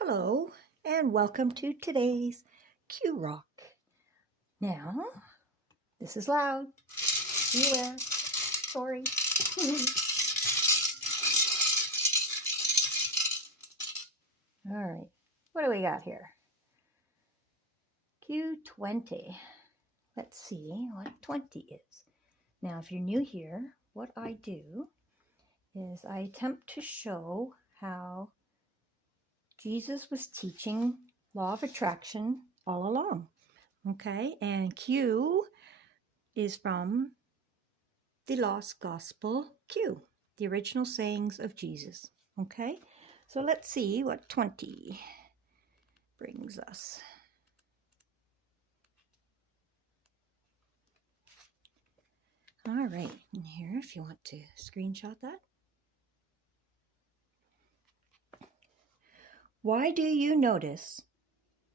Hello, and welcome to today's Q Rock. Now, this is loud. Beware. Sorry. All right. What do we got here? Q20. Let's see what 20 is. Now, if you're new here, what I do is I attempt to show how Jesus was teaching law of attraction all along. Okay, and Q is from the Lost Gospel Q, the original sayings of Jesus. Okay, so let's see what 20 brings us. All right, in here, if you want to screenshot that. Why do you notice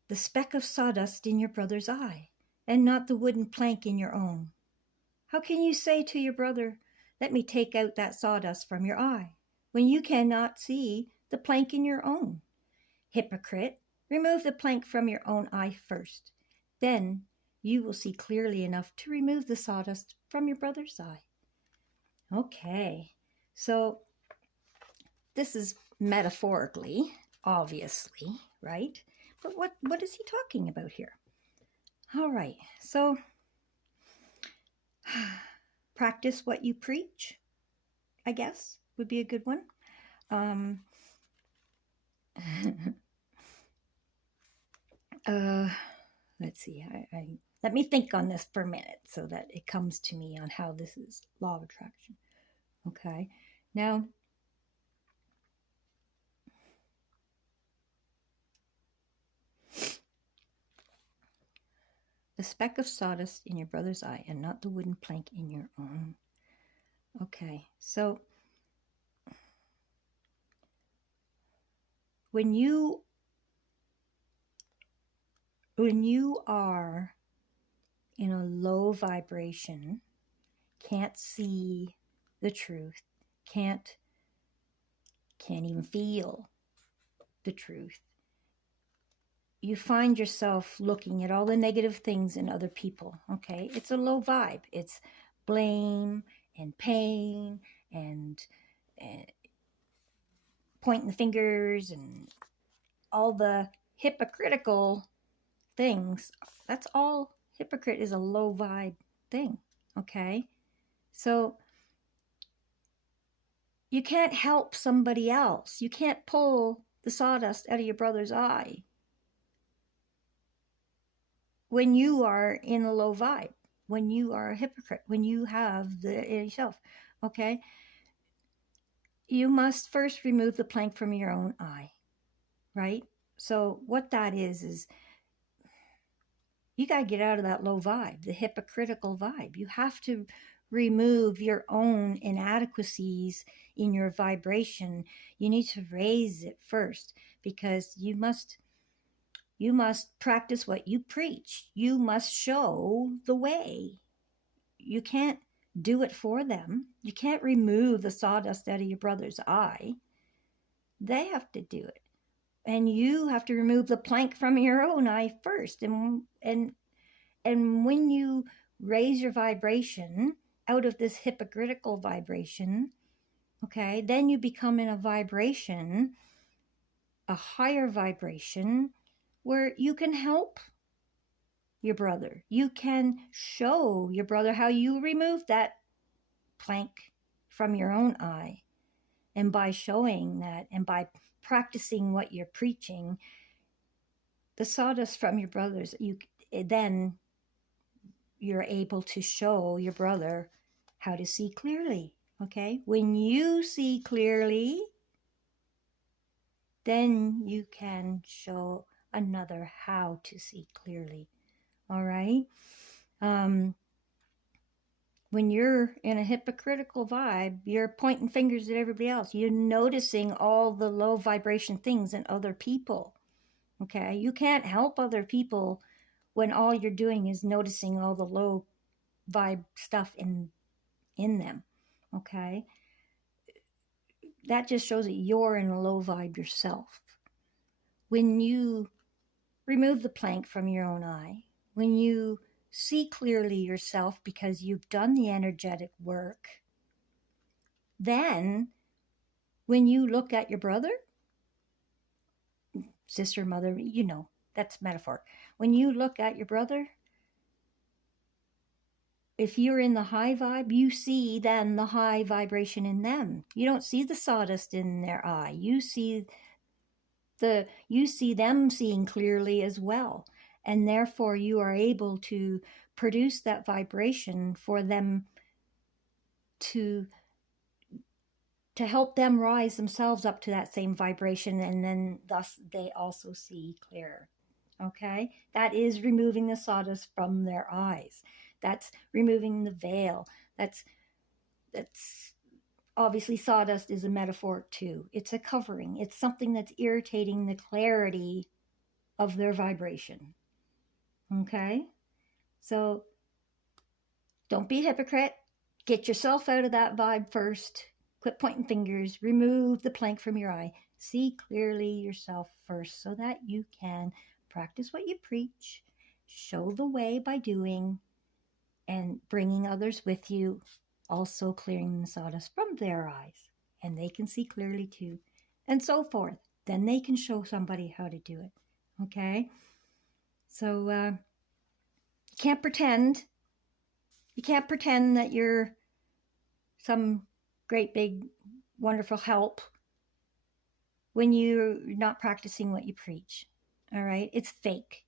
the speck of sawdust in your brother's eye and not the wooden plank in your own? How can you say to your brother, "Let me take out that sawdust from your eye," when you cannot see the plank in your own? Hypocrite, remove the plank from your own eye first. Then you will see clearly enough to remove the sawdust from your brother's eye. Okay, so this is metaphorically, obviously, right? But what is he talking about here? All right, so practice what you preach, I guess, would be a good one. Let's see. Let me think on this for a minute so that it comes to me on how this is law of attraction. Okay. Now, the speck of sawdust in your brother's eye and not the wooden plank in your own. Okay. So, when you are in a low vibration, can't see the truth, can't even feel the truth, you find yourself looking at all the negative things in other people. Okay, it's a low vibe. It's blame and pain and pointing the fingers and all the hypocritical things. That's all. Hypocrite is a low vibe thing. Okay, so you can't help somebody else. You can't pull the sawdust out of your brother's eye when you are in a low vibe, when you are a hypocrite, when you have the yourself. Okay, you must first remove the plank from your own eye, right? So what that is you got to get out of that low vibe, the hypocritical vibe. You have to remove your own inadequacies in your vibration. You need to raise it first, because you must practice what you preach. You must show the way. You can't do it for them. You can't remove the sawdust out of your brother's eye. They have to do it. And you have to remove the plank from your own eye first. And when you raise your vibration out of this hypocritical vibration, okay, then you become in a vibration, a higher vibration, where you can help your brother. You can show your brother how you remove that plank from your own eye. And by showing that and by practicing what you're preaching, the sawdust from your brothers, then you're able to show your brother how to see clearly. Okay? When you see clearly, then you can show another how to see clearly. All right? When you're in a hypocritical vibe, you're pointing fingers at everybody else. You're noticing all the low vibration things in other people. Okay? You can't help other people when all you're doing is noticing all the low vibe stuff in them. Okay? That just shows that you're in a low vibe yourself. when you remove the plank from your own eye, when you see clearly yourself because you've done the energetic work, then when you look at your brother, sister, mother, that's metaphor. When you look at your brother, if you're in the high vibe, you see then the high vibration in them. You don't see the sawdust in their eye. You see them seeing clearly as well. And therefore you are able to produce that vibration for them to help them rise themselves up to that same vibration, and then thus they also see clearer. Okay? That is removing the sawdust from their eyes. That's removing the veil. That's obviously sawdust is a metaphor too. It's a covering. It's something that's irritating the clarity of their vibration. Okay? So don't be a hypocrite. Get yourself out of that vibe first. Quit pointing fingers. Remove the plank from your eye. See clearly yourself first so that you can practice what you preach, show the way by doing, and bringing others with you, also clearing the sawdust from their eyes. And they can see clearly too, and so forth. Then they can show somebody how to do it. Okay? So you can't pretend. You can't pretend that you're some great big wonderful help when you're not practicing what you preach. All right? It's fake.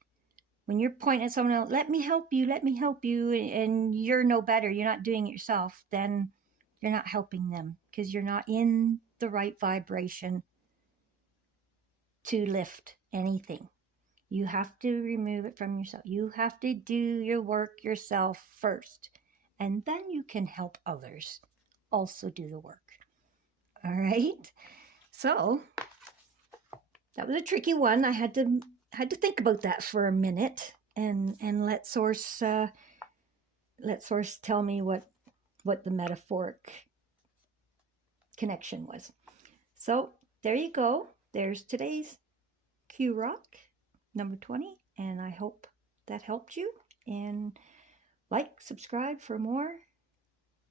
When you're pointing at someone else, let me help you, and you're no better, you're not doing it yourself, then you're not helping them because you're not in the right vibration to lift anything. You have to remove it from yourself. You have to do your work yourself first, and then you can help others also do the work. All right? So that was a tricky one. I had to think about that for a minute and let source tell me what the metaphoric connection was. So there you go. There's today's Q Rock number 20, and I hope that helped you. And subscribe for more.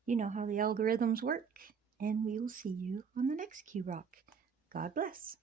You know how the algorithms work, and we will see you on the next Q Rock. God bless.